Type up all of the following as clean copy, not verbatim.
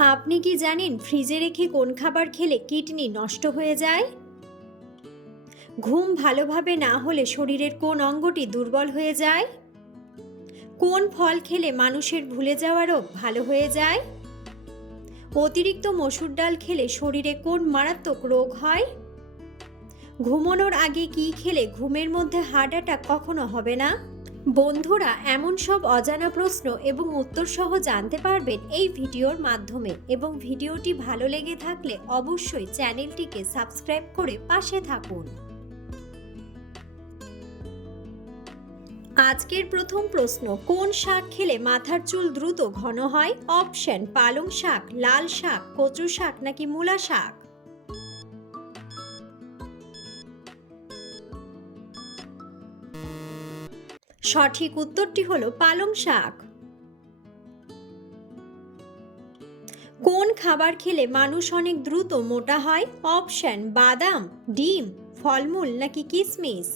আপনি কি জানেন ফ্রিজে রেখে কোন খাবার খেলে কিডনি নষ্ট হয়ে যায়? ঘুম ভালোভাবে না হলে শরীরের কোন অঙ্গটি দুর্বল হয়ে যায়? কোন ফল খেলে মানুষের ভুলে যাওয়া রোগ ভালো হয়ে যায়? অতিরিক্ত মসুর ডাল খেলে শরীরে কোন মারাত্মক রোগ হয়? ঘুমানোর আগে কি খেলে ঘুমের মধ্যে হার্ট অ্যাটাক কখনো হবে না? বন্ধুরা, এমন সব অজানা প্রশ্ন এবং উত্তর সহ জানতে পারবেন এই ভিডিওর মাধ্যমে, এবং ভিডিওটি ভালো লেগে থাকলে অবশ্যই চ্যানেলটিকে সাবস্ক্রাইব করে পাশে থাকুন। আজকের প্রথম প্রশ্ন, কোন শাক খেলে মাথার চুল দ্রুত ঘন হয়? অপশন: পালং শাক, লাল শাক, কচু শাক নাকি মূলা শাক? সঠিক উত্তরটি হলো পালং শাক। কোন খাবার খেলে মানুষ অনেক দ্রুত মোটা হয়? অপশন: বাদাম, ডিম, ফলমূল নাকি কিশমিশ?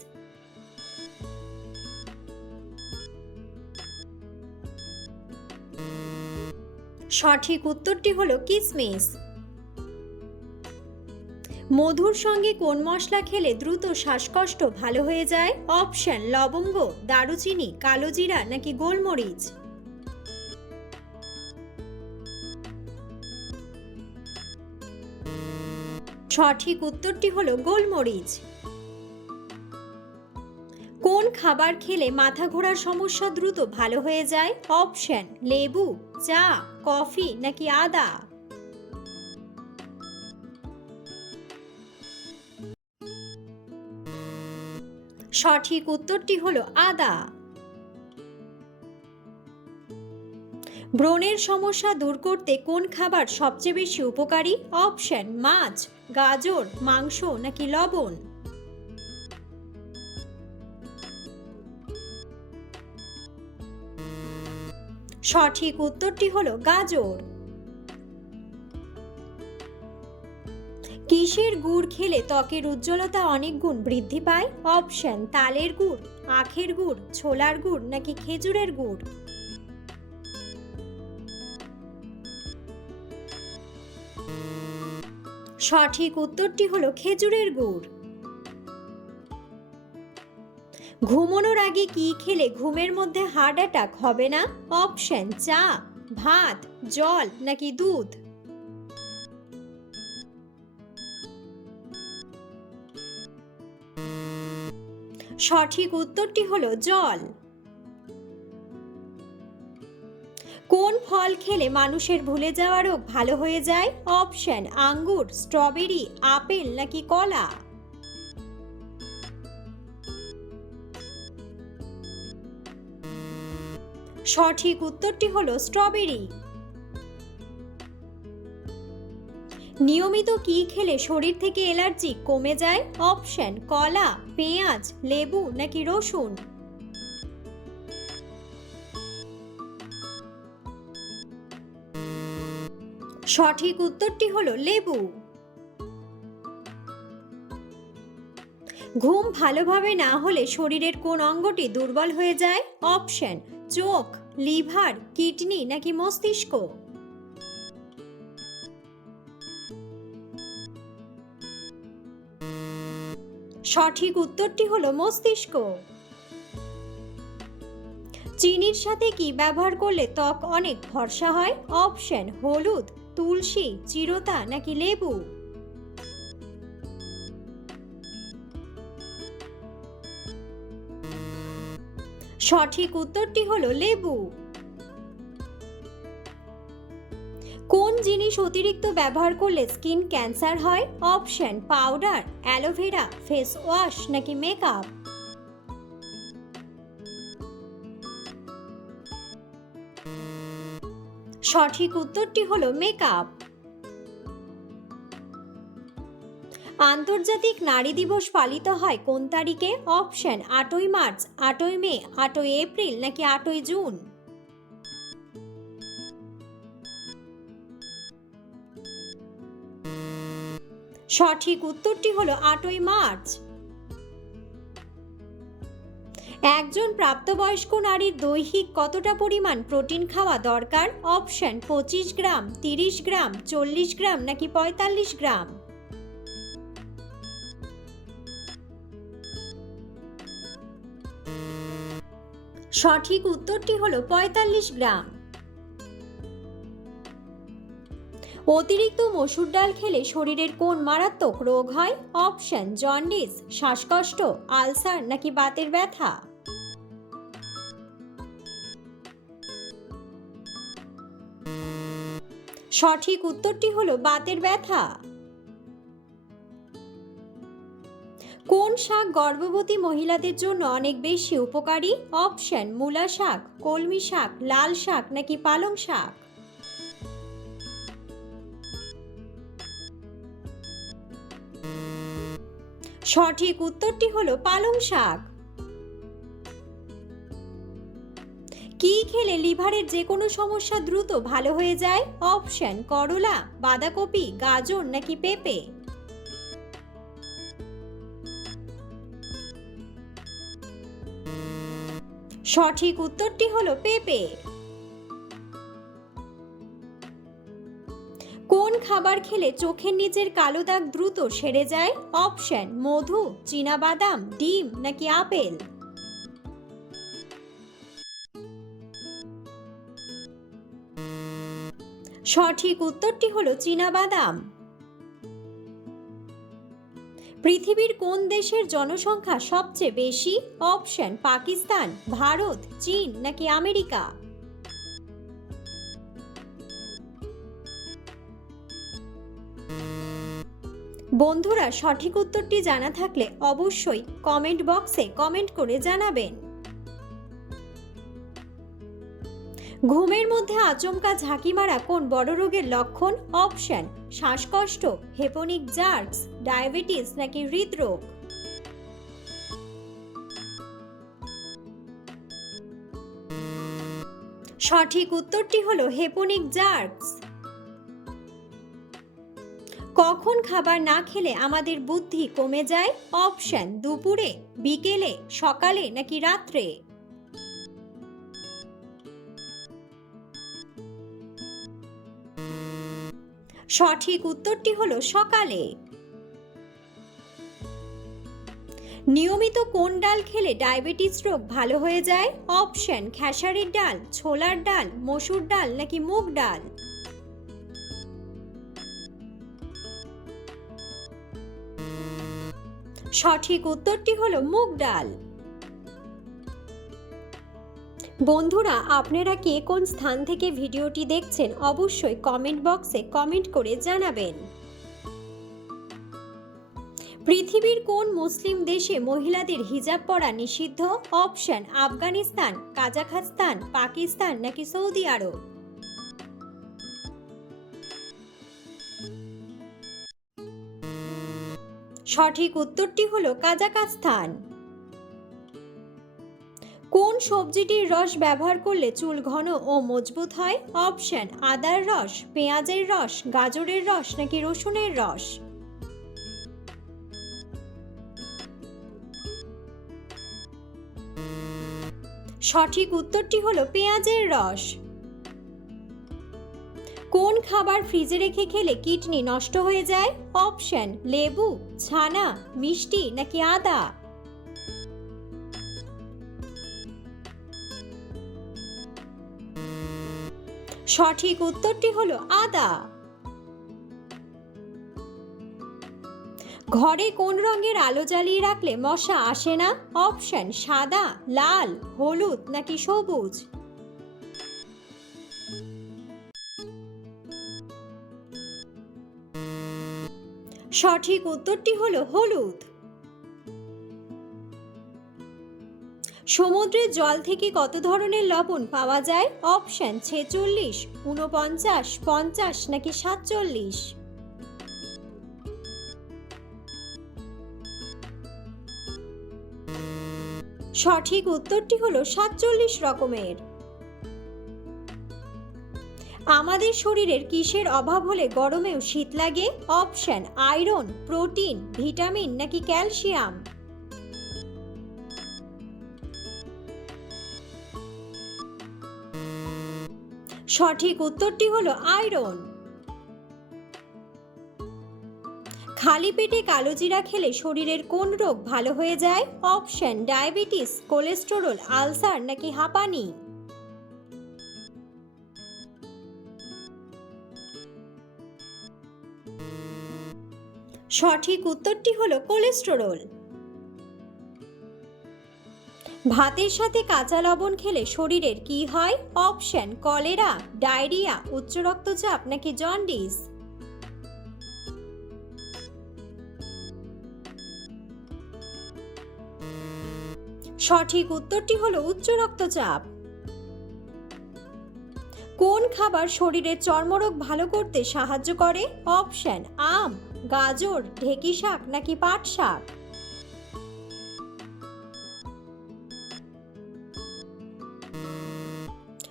সঠিক উত্তরটি হলো কিশমিশ। মধুর সঙ্গে কোন মশলা খেলে দ্রুত শ্বাসকষ্ট ভালো হয়ে যায়? অপশন: লবঙ্গ, দারুচিনি, কালোজিরা নাকি গোলমরিচ? সঠিক উত্তরটি হলো গোলমরিচ। কোন খাবার খেলে মাথা ঘোরার সমস্যা দ্রুত ভালো হয়ে যায়? অপশন: লেবু, চা, কফি নাকি আদা? সঠিক উত্তরটি হলো আদা। ব্রণের সমস্যা দূর করতে কোন খাবার সবচেয়ে বেশি উপকারী? অপশন: মাছ, গাজর, মাংস নাকি লবণ? সঠিক উত্তরটি হলো গাজর। কিসের গুড় খেলে ত্বকের উজ্জ্বলতা অনেক গুণ বৃদ্ধি পায়? অপশন: তালের গুড়, আখের গুড়, ছোলার গুড় নাকি খেজুরের গুড়? সঠিক উত্তরটি হলো খেজুরের গুড়। ঘুমানোর আগে কি খেলে ঘুমের মধ্যে হার্ট অ্যাটাক হবে না? অপশন: চা, ভাত, জল নাকি দুধ? সঠিক উত্তরটি হলো জল। কোন ফল খেলে মানুষের ভুলে যাওয়া রোগ ভালো হয়ে যায়? অপশন: আঙ্গুর, স্ট্রবেরি, আপেল নাকি কলা? সঠিক উত্তরটি হলো স্ট্রবেরি। নিয়মিত কি খেলে শরীর থেকে অ্যালার্জি কমে যায়? অপশন: কলা, পেঁয়াজ, লেবু নাকি রসুন? সঠিক উত্তরটি হলো লেবু। ঘুম ভালোভাবে না হলে শরীরের কোন অঙ্গটি দুর্বল হয়ে যায়? অপশন: চোখ, লিভার, কিডনি নাকি মস্তিষ্ক? সঠিক উত্তরটি হলো মস্তিষ্ক। চিনির সাথে কি ব্যবহার করলে ত্বক অনেক ফর্সা হয়? অপশন: হলুদ, তুলসী, চিরতা নাকি লেবু? সঠিক উত্তরটি হলো লেবু। কোন জিনিস অতিরিক্ত ব্যবহার করলে স্কিন ক্যান্সার হয়? Option: powder, aloe vera, face wash নাকি মেকআপ? সঠিক উত্তরটি হলো মেকআপ। আন্তর্জাতিক নারী দিবস পালিত হয় কোন তারিখে? অপশন: 8ই মার্চ, 8ই মে, 8ই এপ্রিল নাকি 8ই জুন? সঠিক উত্তরটি হলো 8ই মার্চ। একজন প্রাপ্তবয়স্ক নারীর দৈহিক কতটা পরিমাণ প্রোটিন খাওয়া দরকার? অপশন 25 গ্রাম, 30 গ্রাম, 40 গ্রাম নাকি 45 গ্রাম। সঠিক উত্তরটি হলো 45 গ্রাম। অতিরিক্ত মসুর ডাল খেলে শরীরের কোন মারাত্মক রোগ হয়? অপশন জন্ডিস, শ্বাসকষ্ট, আলসার নাকি বাতের ব্যথা। সঠিক উত্তরটি হলো বাতের ব্যথা। কোন শাক গর্ভবতী মহিলাদের জন্য অনেক বেশি উপকারী? অপশন মূলা শাক, কলমি শাক, লাল শাক নাকি পালং শাক। সঠিক উত্তরটি হলো পালং শাক। কি খেলে লিভারের যে কোনো সমস্যা দ্রুত ভালো হয়ে যায়? অপশন করলা, বাঁধাকপি, গাজর নাকি পেঁপে। সঠিক উত্তরটি হলো পেঁপে। কোন খাবার খেলে চোখের নিচের কালো দাগ দ্রুত সেরে যায়? অপশন মধু, চীনাবাদাম, ডিম নাকি আপেল। সঠিক উত্তরটি হলো চীনাবাদাম। পৃথিবীর কোন দেশের জনসংখ্যা সবচেয়ে বেশি? অপশন পাকিস্তান, ভারত, চীন নাকি আমেরিকা। বন্ধুরা, সঠিক উত্তরটি জানা থাকলে অবশ্যই কমেন্ট বক্সে কমেন্ট করে জানাবেন। ঘুমের মধ্যে আচমকা ঝাঁকি মারা কোন বড় রোগের লক্ষণ? অপশন শ্বাসকষ্ট, হেপনিক জার্কস, ডায়াবেটিস নাকি হৃদরোগ। সঠিক উত্তরটি হলো হেপনিক জার্কস। কখন খাবার না খেলে আমাদের বুদ্ধি কমে যায়? অপশন দুপুরে, বিকেলে, সকালে নাকি রাত্রে। সঠিক উত্তরটি হলো সকালে। নিয়মিত কোন ডাল খেলে ডায়াবেটিস রোগ ভালো হয়ে যায়? অপশন খেসারির ডাল, ছোলার ডাল, মসুর ডাল নাকি মুগ ডাল। সঠিক উত্তরটি হলো মুগ ডাল। বন্ধুরা, আপনারা কে কোন স্থান থেকে ভিডিওটি দেখছেন অবশ্যই কমেন্ট বক্সে কমেন্ট করে জানাবেন। পৃথিবীর কোন মুসলিম দেশে মহিলাদের হিজাব পরা নিষিদ্ধ? অপশন আফগানিস্তান, কাজাখস্তান, পাকিস্তান নাকি সৌদি আরব। সঠিক উত্তরটি হলো কাজাখস্তান। কোন সবজিটির রস ব্যবহার করলে চুল ঘন ও মজবুত হয়? অপশন আদার রস, পেঁয়াজের রস, গাজরের রস নাকি রসুনের রস। সঠিক উত্তরটি হলো পেঁয়াজের রস। কোন খাবার ফ্রিজে রেখে খেলে কিডনি নষ্ট হয়ে যায়? অপশন লেবু, ছানা, মিষ্টি নাকি আদা। সঠিক উত্তরটি হলো আদা। ঘরে কোন রঙের আলো জ্বালিয়ে রাখলে মশা আসে না? অপশন সাদা, লাল, হলুদ নাকি সবুজ। সঠিক উত্তরটি হলো হলুদ। সমুদ্রের জল থেকে কত ধরনের লবণ পাওয়া যায়? অপশন 46, 49, 50 নাকি 47। সঠিক উত্তরটি হলো 47 রকমের। আমাদের শরীরের কিসের অভাব হলে গরমেও শীত লাগে? অপশন আয়রন, প্রোটিন, ভিটামিন নাকি ক্যালসিয়াম। সঠিক উত্তরটি হলো আয়রন। খালি পেটে কালোজিরা খেলে শরীরের কোন রোগ ভালো হয়ে যায়? অপশন ডায়াবেটিস, কোলেস্টেরল, আলসার নাকি হাঁপানি। সঠিক উত্তরটি হলো কোলেস্টেরল। ভাতের সাথে কাঁচা লবণ খেলে শরীরের কি হয়? অপশন কলেরা, ডায়রিয়া, উচ্চ রক্তচাপ নাকি জন্ডিস। সঠিক উত্তরটি হলো উচ্চ রক্তচাপ। কোন খাবার শরীরের চর্মরোগ ভালো করতে সাহায্য করে? অপশন আম, গাজর, ঢেঁকি শাক নাকি পাট শাক।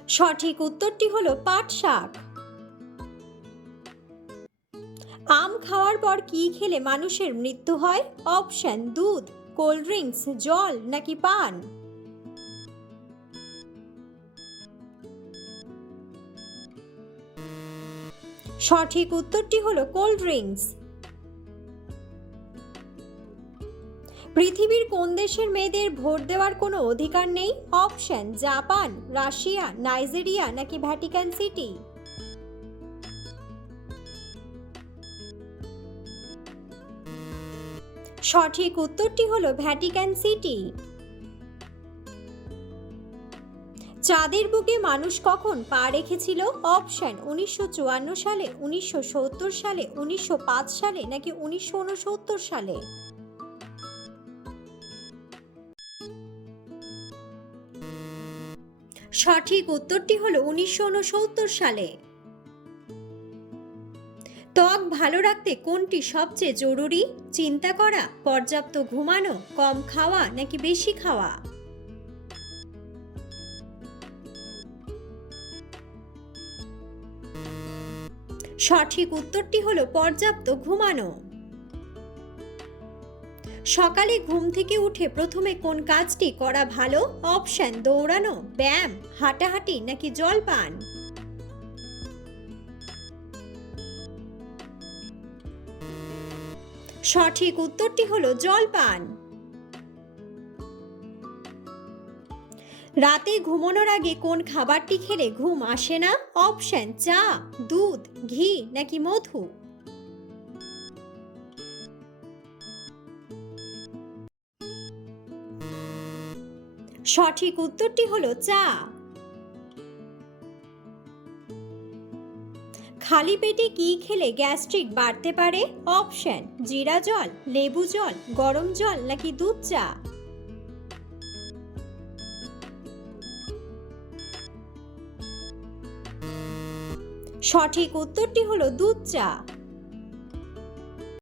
সঠিক উত্তরটি হলো পাট শাক। আম খাওয়ার পর কি খেলে মানুষের মৃত্যু হয়? অপশন দুধ, কোল্ড ড্রিঙ্কস, জল নাকি পান। সঠিক উত্তরটি হলো কোল্ড ড্রিঙ্কস। পৃথিবীর কোন দেশের মেয়েদের ভোট দেওয়ার কোনো অধিকার নেই? অপশন জাপান, রাশিয়া, নাইজেরিয়া নাকি ভ্যাটিকান সিটি। সঠিক উত্তরটি হলো ভ্যাটিকান সিটি। চাঁদের বুকে মানুষ কখন পা রেখেছিল? অপশন 1954 সালে, 1970 সালে, 1905 সালে নাকি 1969 সালে। সঠিক উত্তরটি হলো 1969 সালে। ত্বক ভালো রাখতে কোনটি সবচেয়ে জরুরি? চিন্তা করা, পর্যাপ্ত ঘুমানো, কম খাওয়া নাকি বেশি খাওয়া। সঠিক উত্তরটি হলো পর্যাপ্ত ঘুমানো। সকালে ঘুম থেকে উঠে প্রথমে কোন কাজটি করা ভালো? অপশন দৌড়ানো, ব্যায়াম, হাঁটাহাঁটি নাকি জল পান। সঠিক উত্তরটি হলো জল পান। রাতে ঘুমানোর আগে কোন খাবারটি খেলে ঘুম আসে না? অপশন চা, দুধ, ঘি নাকি মধু। সঠিক উত্তরটি হলো চা। খালি পেটে কি খেলে গ্যাস্ট্রিক বাড়তে পারে? অপশন জিরা জল, লেবু জল, গরম জল নাকি দুধ চা। সঠিক উত্তরটি হলো দুধ চা।